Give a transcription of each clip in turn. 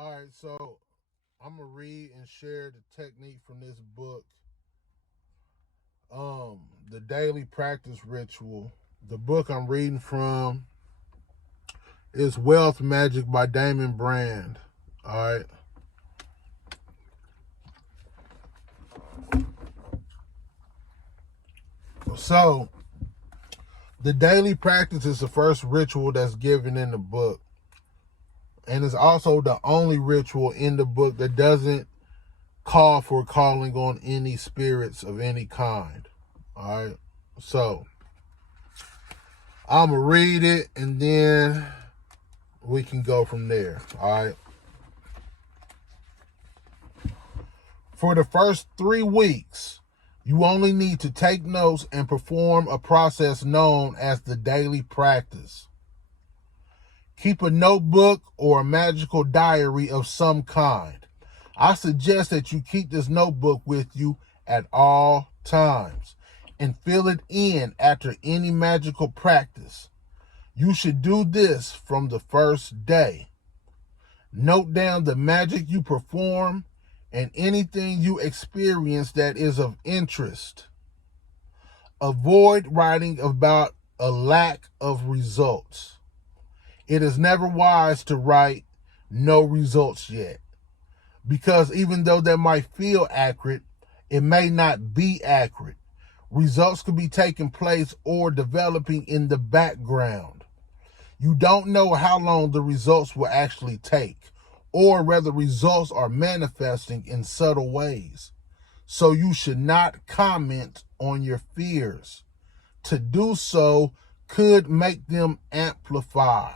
All right, so I'm gonna read and share the technique from this book, the Daily Practice Ritual. The book I'm reading from is Wealth Magic by Damon Brand. All right. So, the daily practice is the first ritual that's given in the book. And it's also the only ritual in the book that doesn't call for calling on any spirits of any kind. All right. So, I'm going to read it and then we can go from there. All right. For the first 3 weeks, you only need to take notes and perform a process known as the daily practice. Keep a notebook or a magical diary of some kind. I suggest that you keep this notebook with you at all times and fill it in after any magical practice. You should do this from the first day. Note down the magic you perform and anything you experience that is of interest. Avoid writing about a lack of results. It is never wise to write no results yet, because even though that might feel accurate, it may not be accurate. Results could be taking place or developing in the background. You don't know how long the results will actually take, or whether results are manifesting in subtle ways. So you should not comment on your fears. To do so could make them amplify.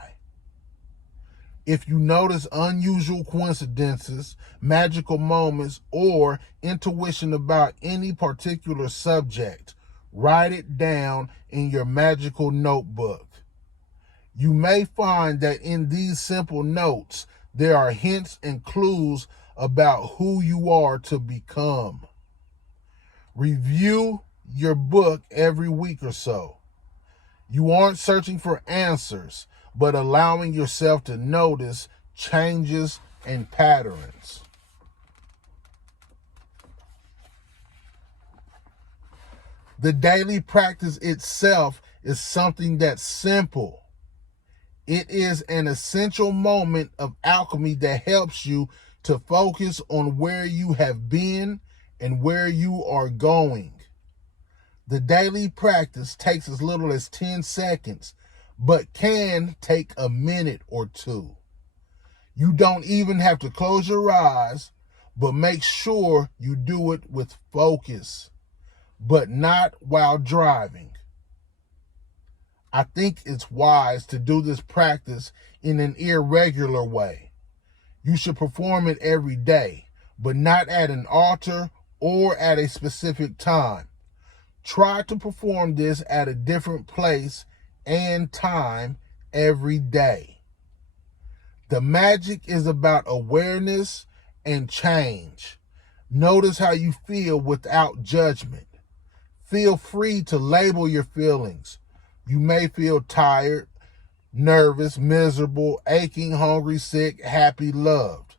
If you notice unusual coincidences, magical moments, or intuition about any particular subject, write it down in your magical notebook. You may find that in these simple notes, there are hints and clues about who you are to become. Review your book every week or so. You aren't searching for answers, but allowing yourself to notice changes and patterns. The daily practice itself is something that's simple. It is an essential moment of alchemy that helps you to focus on where you have been and where you are going. The daily practice takes as little as 10 seconds, but can take a minute or two. You don't even have to close your eyes, but make sure you do it with focus, but not while driving. I think it's wise to do this practice in an irregular way. You should perform it every day, but not at an altar or at a specific time. Try to perform this at a different place and time every day. The magic is about awareness and change. Notice how you feel without judgment. Feel free to label your feelings. You may feel tired, nervous, miserable, aching, hungry, sick, happy, loved.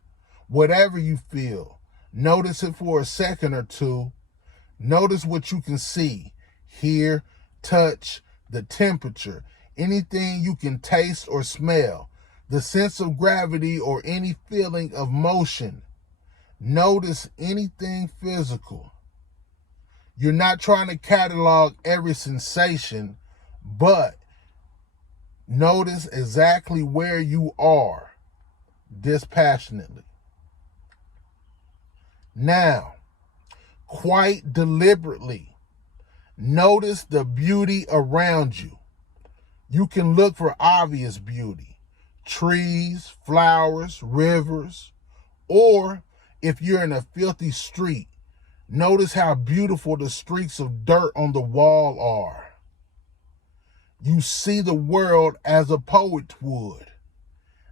Whatever you feel, notice it for a second or two. Notice what you can see, hear, touch, the temperature, anything you can taste or smell, the sense of gravity or any feeling of motion. Notice anything physical. You're not trying to catalog every sensation, but notice exactly where you are dispassionately. Now, quite deliberately, notice the beauty around you. You can look for obvious beauty, trees, flowers, rivers, or if you're in a filthy street, notice how beautiful the streaks of dirt on the wall are. You see the world as a poet would,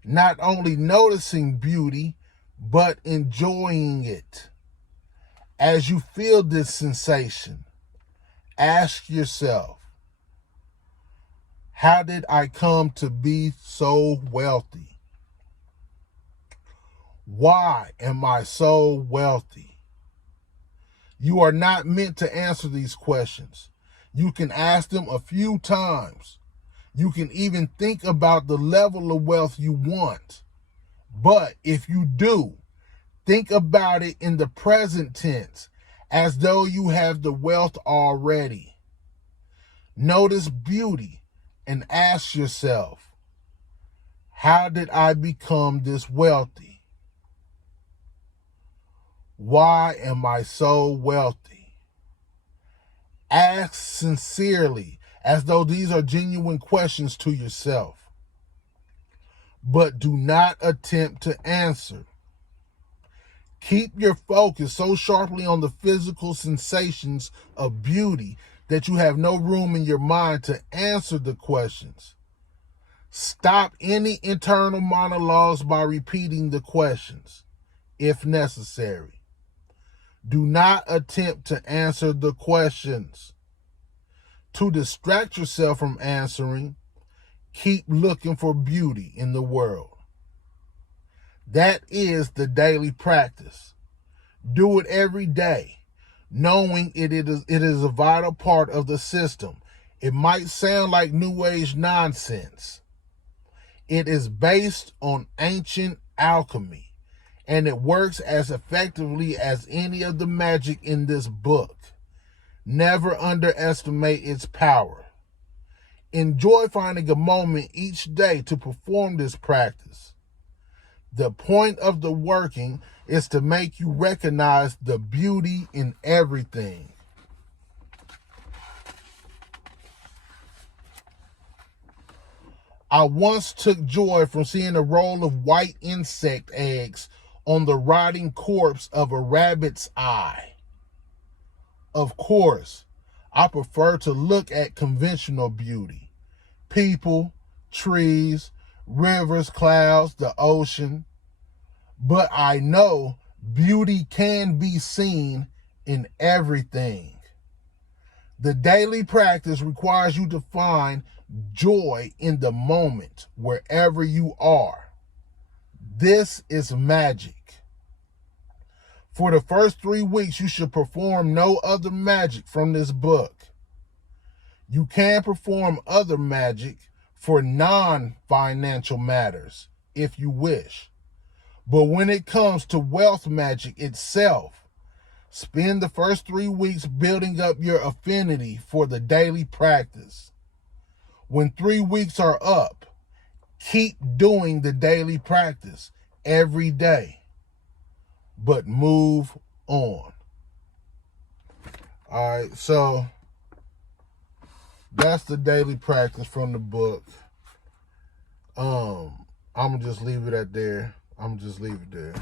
not only noticing beauty, but enjoying it. As you feel this sensation, ask yourself, how did I come to be so wealthy? Why am I so wealthy? You are not meant to answer these questions. You can ask them a few times. You can even think about the level of wealth you want. But if you do, think about it in the present tense, as though you have the wealth already. Notice beauty and ask yourself, how did I become this wealthy? Why am I so wealthy? Ask sincerely, as though these are genuine questions to yourself. But do not attempt to answer. Keep your focus so sharply on the physical sensations of beauty that you have no room in your mind to answer the questions. Stop any internal monologues by repeating the questions, if necessary. Do not attempt to answer the questions. To distract yourself from answering, keep looking for beauty in the world. That is the daily practice. Do it every day, knowing it is a vital part of the system. It might sound like New Age nonsense. It is based on ancient alchemy, and it works as effectively as any of the magic in this book. Never underestimate its power. Enjoy finding a moment each day to perform this practice. The point of the working is to make you recognize the beauty in everything. I once took joy from seeing a roll of white insect eggs on the rotting corpse of a rabbit's eye. Of course, I prefer to look at conventional beauty. People, trees, rivers, clouds, the ocean. But I know beauty can be seen in everything. The daily practice requires you to find joy in the moment, wherever you are. This is magic. For the first 3 weeks, you should perform no other magic from this book. You can perform other magic for non-financial matters if you wish. But when it comes to wealth magic itself, spend the first 3 weeks building up your affinity for the daily practice. When 3 weeks are up, keep doing the daily practice every day, but move on. All right, so that's the daily practice from the book. I'm gonna just leave it at there. I'm gonna just leave it there.